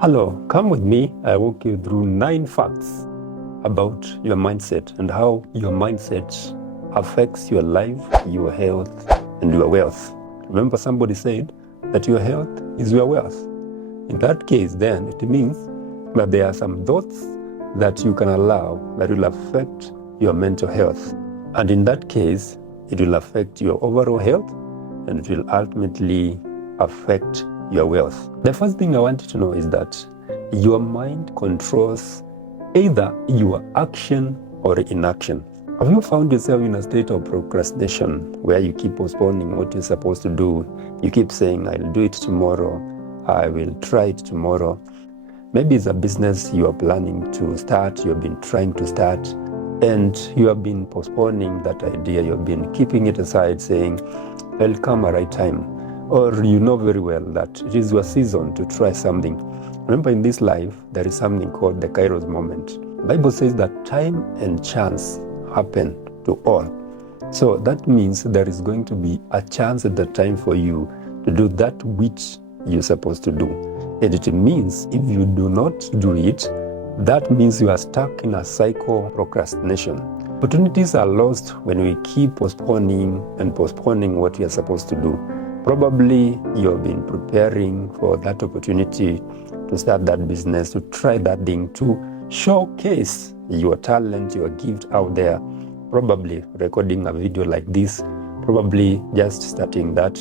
Hello, come with me. I walk you through 9 facts about your mindset and how your mindset affects your life, your health, and your wealth. Remember, somebody said that your health is your wealth. In that case, then it means that there are some thoughts that you can allow that will affect your mental health. And in that case, it will affect your overall health and it will ultimately affect your wealth. The first thing I want you to know is that your mind controls either your action or inaction. Have you found yourself in a state of procrastination where you keep postponing what you're supposed to do? You keep saying, I'll do it tomorrow, I will try it tomorrow. Maybe it's a business you are planning to start, you've been trying to start, and you have been postponing that idea, you've been keeping it aside saying, there'll come a right time. Or you know very well that it is your season to try something. Remember, in this life, there is something called the Kairos moment. The Bible says that time and chance happen to all. So that means there is going to be a chance at the time for you to do that which you're supposed to do. And it means if you do not do it, that means you are stuck in a cycle of procrastination. Opportunities are lost when we keep postponing and postponing what we are supposed to do. Probably you've been preparing for that opportunity to start that business, to try that thing, to showcase your talent, your gift out there. Probably recording a video like this, probably just starting that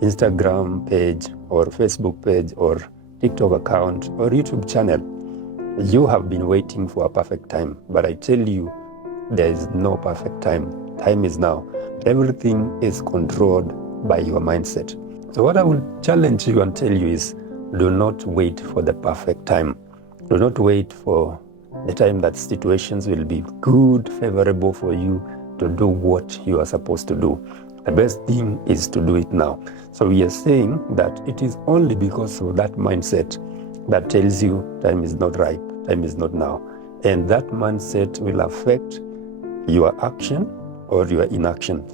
Instagram page or Facebook page or TikTok account or YouTube channel. You have been waiting for a perfect time, but I tell you, there is no perfect time. Time is now. Everything is controlled by your mindset. So what I would challenge you and tell you is, do not wait for the perfect time. Do not wait for the time that situations will be good, favorable for you to do what you are supposed to do. The best thing is to do it now. So we are saying that it is only because of that mindset that tells you time is not ripe, time is not now. And that mindset will affect your action or your inaction.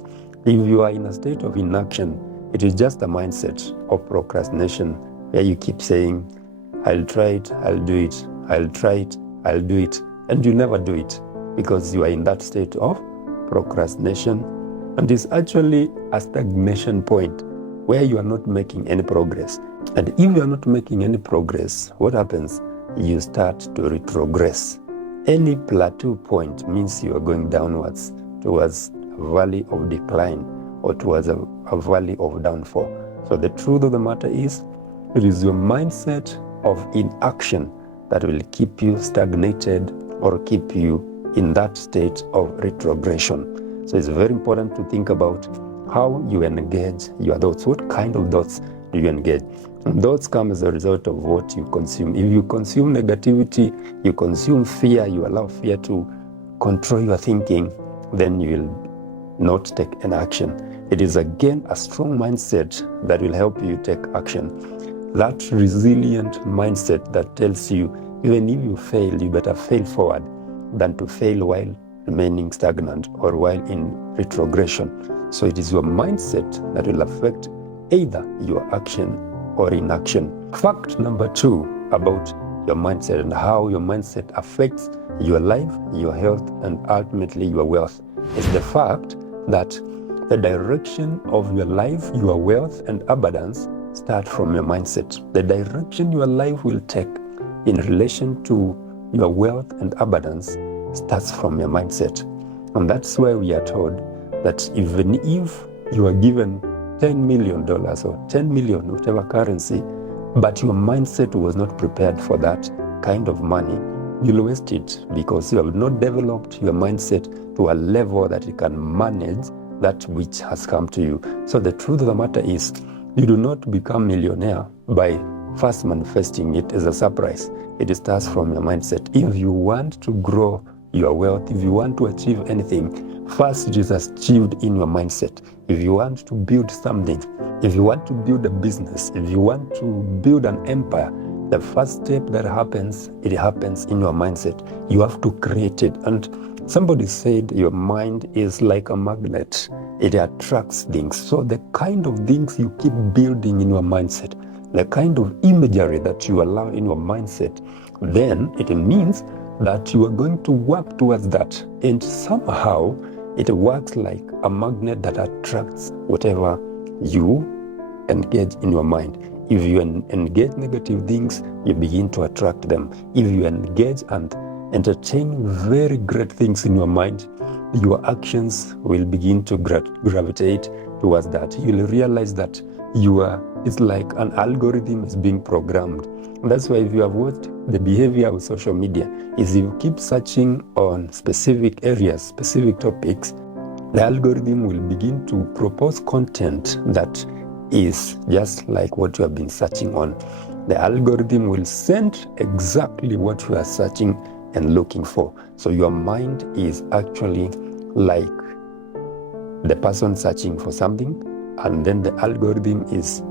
If you are in a state of inaction, it is just a mindset of procrastination where you keep saying, I'll try it, I'll do it, I'll try it, I'll do it, and you never do it because you are in that state of procrastination. And it's actually a stagnation point where you are not making any progress. And if you are not making any progress, what happens? You start to retrogress. Any plateau point means you are going downwards towards a valley of decline or towards a valley of downfall. So the truth of the matter is, it is your mindset of inaction that will keep you stagnated or keep you in that state of retrogression. So it's very important to think about how you engage your thoughts. What kind of thoughts do you engage? And thoughts come as a result of what you consume. If you consume negativity, you consume fear, you allow fear to control your thinking, then you will not take an action. It is again a strong mindset that will help you take action. That resilient mindset that tells you, even if you fail, you better fail forward than to fail while remaining stagnant or while in retrogression. So it is your mindset that will affect either your action or inaction. Fact number 2 about your mindset and how your mindset affects your life, your health, and ultimately your wealth is the fact that the direction of your life, your wealth, and abundance start from your mindset. The direction your life will take in relation to your wealth and abundance starts from your mindset. And that's why we are told that even if you are given $10 million or 10 million, whatever currency, but your mindset was not prepared for that kind of money, you'll waste it because you have not developed your mindset to a level that you can manage that which has come to you. So the truth of the matter is, you do not become millionaire by first manifesting it as a surprise. It starts from your mindset. If you want to grow your wealth, if you want to achieve anything, first it is achieved in your mindset. If you want to build something, if you want to build a business, if you want to build an empire, the first step that happens, it happens in your mindset. You have to create it. And somebody said your mind is like a magnet. It attracts things. So the kind of things you keep building in your mindset, the kind of imagery that you allow in your mindset, then it means that you are going to work towards that. And somehow it works like a magnet that attracts whatever you engage in your mind. If you engage negative things, you begin to attract them. If you engage and entertain very great things in your mind, your actions will begin to gravitate towards that. You'll realize that it's like an algorithm is being programmed. And that's why if you have watched the behavior of social media, is you keep searching on specific areas, specific topics, the algorithm will begin to propose content that is just like what you have been searching on. The algorithm will send exactly what you are searching and looking for. So your mind is actually like the person searching for something, and then the algorithm is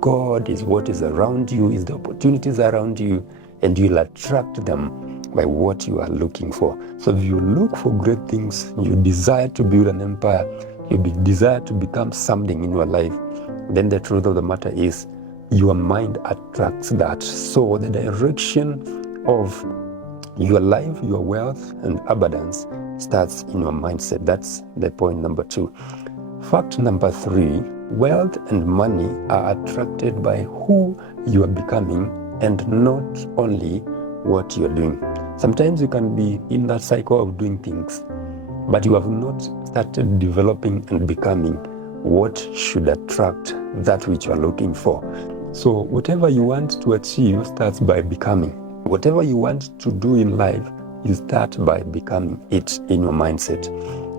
God, is what is around you, is the opportunities around you, and you'll attract them by what you are looking for. So if you look for great things, you desire to build an empire, you desire to become something in your life, then the truth of the matter is your mind attracts that. So the direction of your life, your wealth and abundance starts in your mindset. That's the point number 2. Fact number 3, wealth and money are attracted by who you are becoming and not only what you're doing. Sometimes you can be in that cycle of doing things, but you have not started developing and becoming what should attract that which you are looking for. So whatever you want to achieve starts by becoming. Whatever you want to do in life, you start by becoming it in your mindset.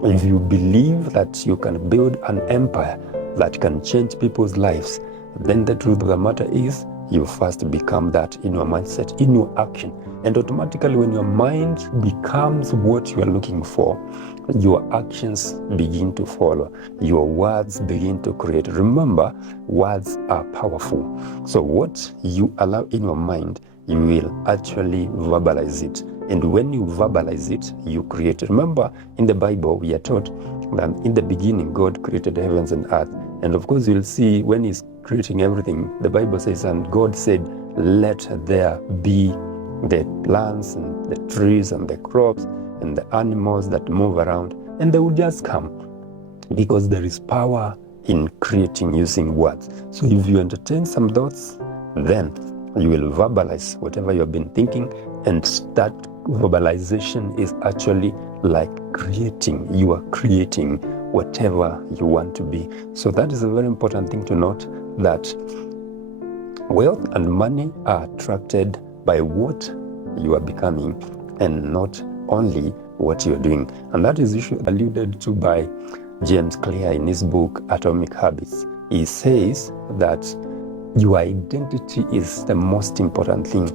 If you believe that you can build an empire that can change people's lives, then the truth of the matter is you first become that in your mindset, in your action. And automatically when your mind becomes what you are looking for, your actions begin to follow. Your words begin to create. Remember, words are powerful. So what you allow in your mind, you will actually verbalize it. And when you verbalize it, you create. Remember, in the Bible, we are taught that in the beginning, God created the heavens and earth. And of course, you'll see when He's creating everything, the Bible says, and God said, let there be the plants and the trees and the crops and the animals that move around, and they will just come, because there is power in creating using words. So if you entertain some thoughts, then you will verbalize whatever you have been thinking, and that verbalization is actually like creating. You are creating whatever you want to be. So that is a very important thing to note, that wealth and money are attracted by what you are becoming and not only what you're doing. And that is usually alluded to by James Clear in his book Atomic Habits. He says that your identity is the most important thing.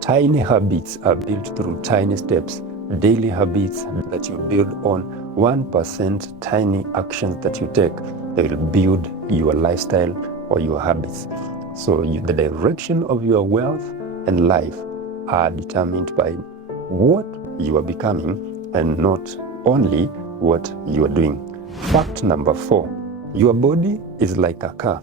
Tiny habits are built through tiny steps. Daily habits that you build on 1% tiny actions that you take, they will build your lifestyle or your habits. So the direction of your wealth and life are determined by what you are becoming and not only what you are doing. Fact number 4, your body is like a car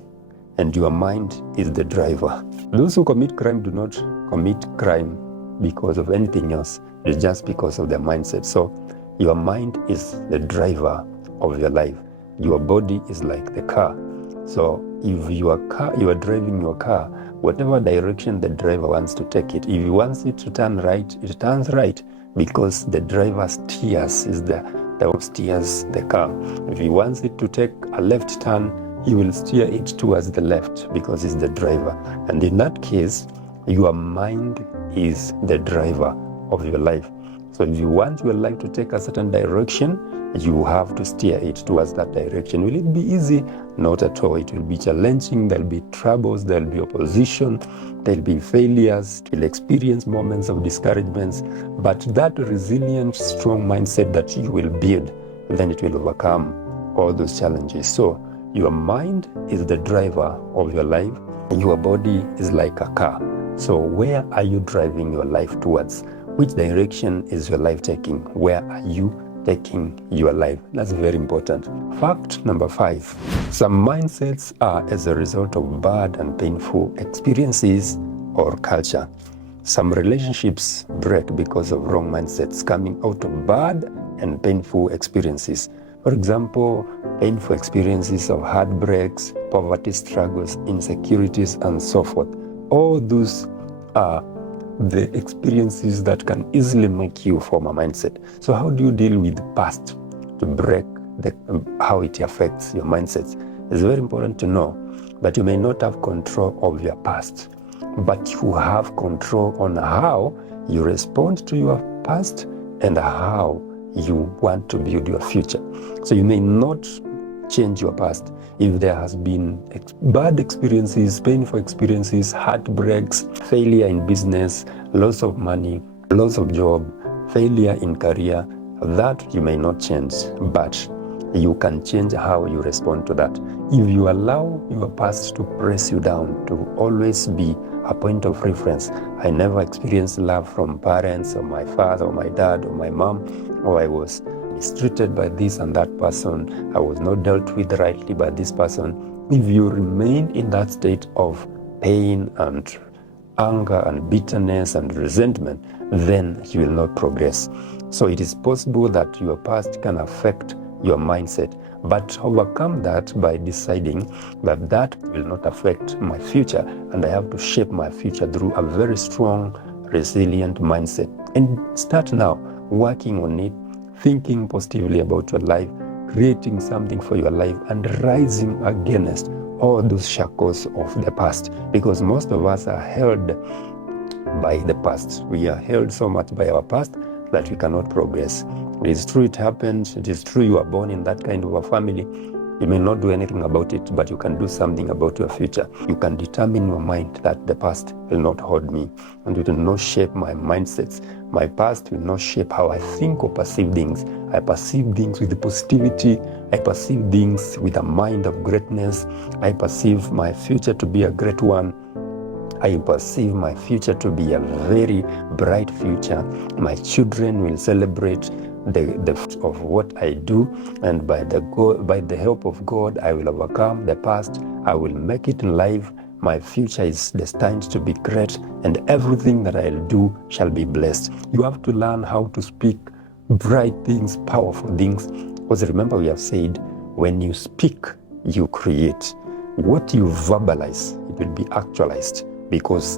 and your mind is the driver. Those who commit crime do not commit crime because of anything else. It's just because of their mindset. So your mind is the driver of your life. Your body is like the car. So if you are driving your car, whatever direction the driver wants to take it, if he wants it to turn right, it turns right, because the driver steers, is the one steers the car. If he wants it to take a left turn, he will steer it towards the left because he's the driver. And in that case, your mind is the driver of your life. So if you want your life to take a certain direction, you have to steer it towards that direction. Will it be easy? Not at all. It will be challenging. There'll be troubles. There'll be opposition. There'll be failures. You'll experience moments of discouragements. But that resilient, strong mindset that you will build, then it will overcome all those challenges. So your mind is the driver of your life. Your body is like a car. So where are you driving your life towards? Which direction is your life taking? Where are you taking your life. That's very important. Fact number 5. Some mindsets are as a result of bad and painful experiences or culture. Some relationships break because of wrong mindsets coming out of bad and painful experiences. For example, painful experiences of heartbreaks, poverty struggles, insecurities, and so forth. All those are the experiences that can easily make you form a mindset. So how do you deal with the past to break how it affects your mindsets? It's very important to know that you may not have control of your past, but you have control on how you respond to your past and how you want to build your future. So you may not change your past. If there has been bad experiences, painful experiences, heartbreaks, failure in business, loss of money, loss of job, failure in career, that you may not change, but you can change how you respond to that. If you allow your past to press you down, to always be a point of reference. I never experienced love from parents or my father or my dad or my mom, or I was mistreated by this and that person. I was not dealt with rightly by this person. If you remain in that state of pain and anger and bitterness and resentment, then you will not progress. So it is possible that your past can affect your mindset, but overcome that by deciding that that will not affect my future, and I have to shape my future through a very strong, resilient mindset. And start now working on it, thinking positively about your life, creating something for your life, and rising against all those shackles of the past, because most of us are held by the past. We are held so much by our past that we cannot progress. It is true it happened. It is true you are born in that kind of a family. You may not do anything about it, but you can do something about your future. You can determine your mind that the past will not hold me, and it will not shape my mindsets. My past will not shape how I think or perceive things. I perceive things with positivity. I perceive things with a mind of greatness. I perceive my future to be a great one. I perceive my future to be a very bright future. My children will celebrate the fruit of what I do, and by the help of God, I will overcome the past. I will make it in life. My future is destined to be great, and everything that I'll do shall be blessed. You have to learn how to speak bright things, powerful things, because remember we have said, when you speak, you create. What you verbalize, it will be actualized, because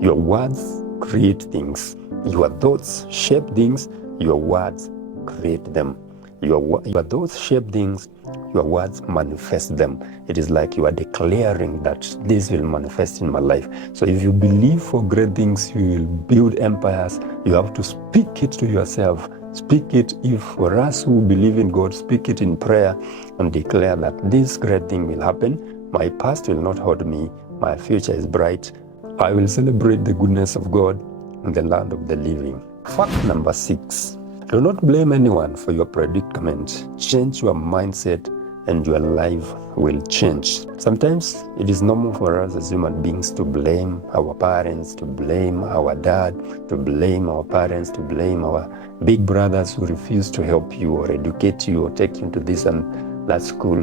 your words create things. Your thoughts shape things. Your words create them. Your thoughts shape things. Your words manifest them. It is like you are declaring that this will manifest in my life. So if you believe for great things, you will build empires. You have to speak it to yourself. Speak it. If for us who believe in God, speak it in prayer and declare that this great thing will happen. My past will not hold me. My future is bright. I will celebrate the goodness of God in the land of the living. Fact number 6. Do not blame anyone for your predicament. Change your mindset and your life will change. Sometimes it is normal for us as human beings to blame our parents, to blame our dad, to blame our parents, to blame our big brothers who refuse to help you or educate you or take you to this and that school.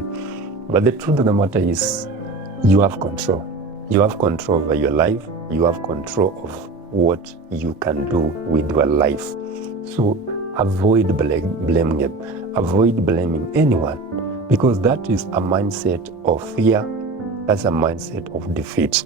But the truth of the matter is, you have control. You have control over your life. You have control of what you can do with your life. So avoid blaming avoid blaming anyone, because that is a mindset of fear. That's a mindset of defeat.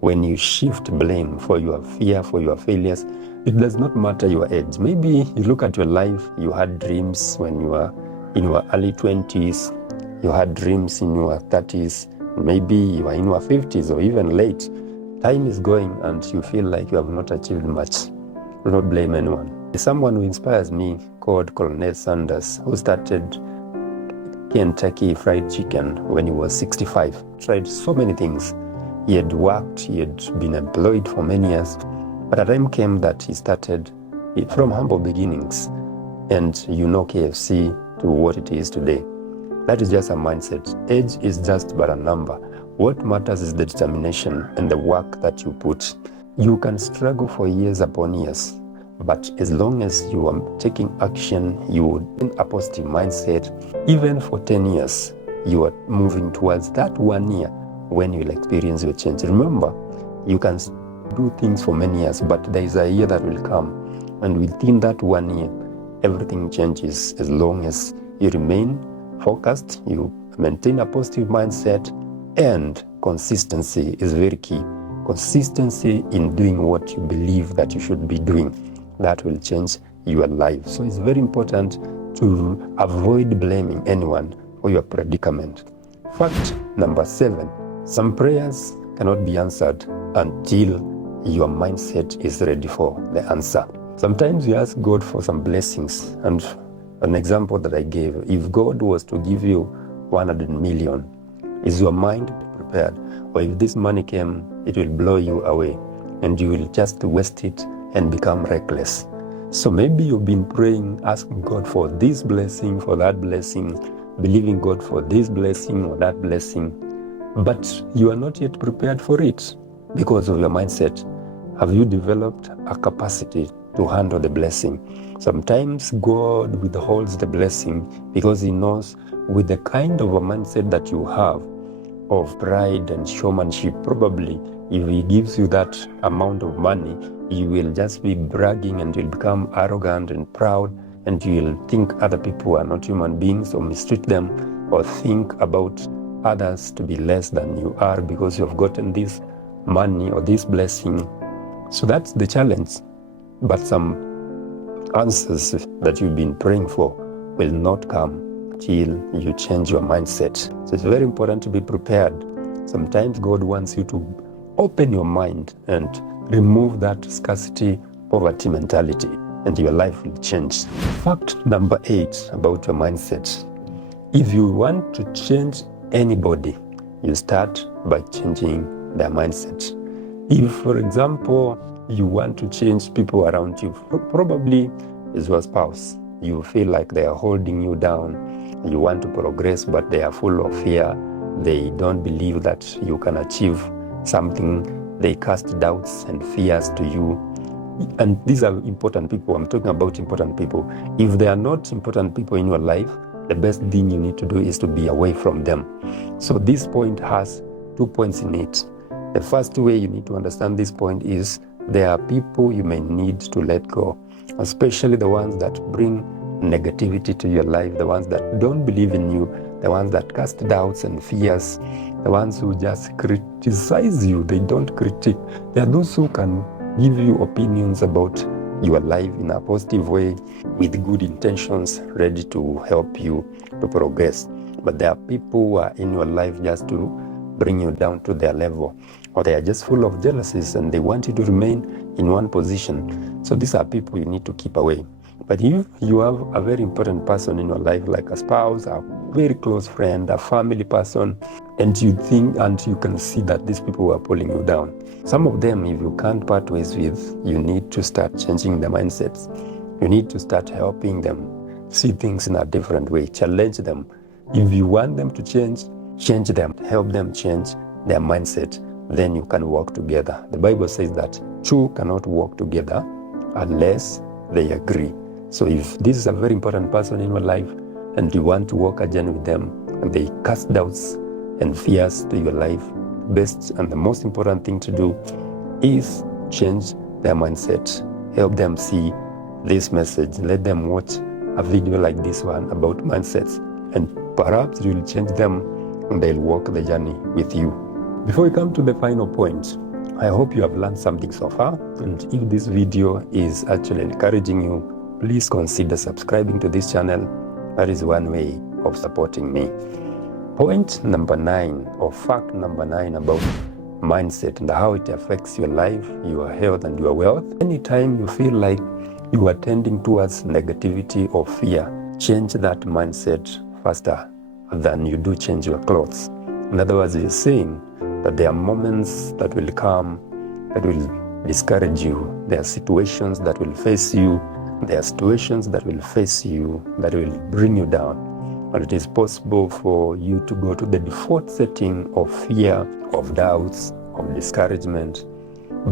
When you shift blame for your fear, for your failures, it does not matter your age. Maybe you look at your life, you had dreams when you were in your early 20s, you had dreams in your 30s, maybe you are in your 50s or even late. Time is going and you feel like you have not achieved much. Do not blame anyone. There's someone who inspires me called Colonel Sanders, who started Kentucky Fried Chicken when he was 65. Tried so many things. He had worked, he had been employed for many years. But a time came that he started from humble beginnings. And you know KFC to what it is today. That is just a mindset. Age is just but a number. What matters is the determination and the work that you put. You can struggle for years upon years, But as long as you are taking action, you would in a positive mindset, even for 10 years, you are moving towards that 1 year when you'll experience your change. Remember, you can do things for many years, but there is a year that will come, and within that 1 year, everything changes as long as you remain focused, you maintain a positive mindset, and consistency is very key. Consistency in doing what you believe that you should be doing. That will change your life. So it's very important to avoid blaming anyone for your predicament. Fact number 7, some prayers cannot be answered until your mindset is ready for the answer. Sometimes you ask God for some blessings, and an example that I gave, if God was to give you 100 million, is your mind prepared? Or if this money came, it will blow you away and you will just waste it and become reckless. So maybe you've been praying, asking God for this blessing, for that blessing, believing God for this blessing or that blessing, but you are not yet prepared for it because of your mindset. Have you developed a capacity to handle the blessing? Sometimes God withholds the blessing because He knows with the kind of a mindset that you have of pride and showmanship, probably if He gives you that amount of money, you will just be bragging and you'll become arrogant and proud, and you'll think other people are not human beings or mistreat them, or think about others to be less than you are because you've gotten this money or this blessing. So that's the challenge. But some answers that you've been praying for will not come till you change your mindset. So it's very important to be prepared. Sometimes God wants you to open your mind and remove that scarcity, poverty mentality, and your life will change. Fact number 8 about your mindset. If you want to change anybody, you start by changing their mindset. If, for example, you want to change people around you, probably is your spouse. You feel like they are holding you down. You want to progress, but they are full of fear. They don't believe that you can achieve something. They cast doubts and fears to you. And these are important people. I'm talking about important people. If they are not important people in your life, the best thing you need to do is to be away from them. So this point has 2 points in it. The first way you need to understand this point is there are people you may need to let go, especially the ones that bring negativity to your life, the ones that don't believe in you, the ones that cast doubts and fears, the ones who just criticize you. They don't critique. They are those who can give you opinions about your life in a positive way with good intentions, ready to help you to progress. But there are people who are in your life just to bring you down to their level, or they are just full of jealousies and they want you to remain in one position. So these are people you need to keep away. But if you have a very important person in your life, like a spouse, a very close friend, a family person, and you think and you can see that these people are pulling you down, some of them, if you can't part ways with, you need to start changing their mindsets. You need to start helping them see things in a different way, challenge them. If you want them to change them, help them change their mindset, then you can work together. The Bible says that two cannot work together unless they agree. So if this is a very important person in your life and you want to walk a journey with them and they cast doubts and fears to your life, best and the most important thing to do is change their mindset. Help them see this message. Let them watch a video like this one about mindsets, and perhaps you will change them and they'll walk the journey with you. Before we come to the final point, I hope you have learned something so far, and if this video is actually encouraging you, please consider subscribing to this channel. That is one way of supporting me. Point number 9, or fact number 9 about mindset and how it affects your life, your health, and your wealth. Anytime you feel like you are tending towards negativity or fear, change that mindset faster than you do change your clothes. In other words, you're saying that there are moments that will come that will discourage you. There are situations that will face you. There are situations that will face you that will bring you down. And it is possible for you to go to the default setting of fear, of doubts, of discouragement.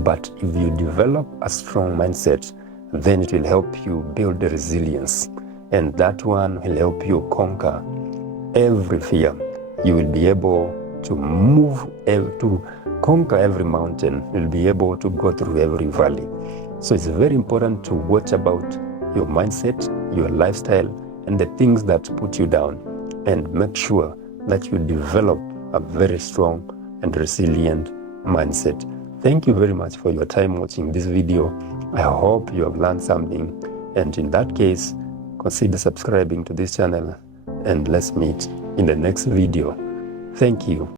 But if you develop a strong mindset, then it will help you build the resilience, and that one will help you conquer every fear. You will be able to to conquer every mountain. You'll be able to go through every valley. So it's very important to watch about your mindset, your lifestyle, and the things that put you down, and make sure that you develop a very strong and resilient mindset. Thank you very much for your time watching this video. I hope you have learned something, and in that case, consider subscribing to this channel, and let's meet in the next video. Thank you.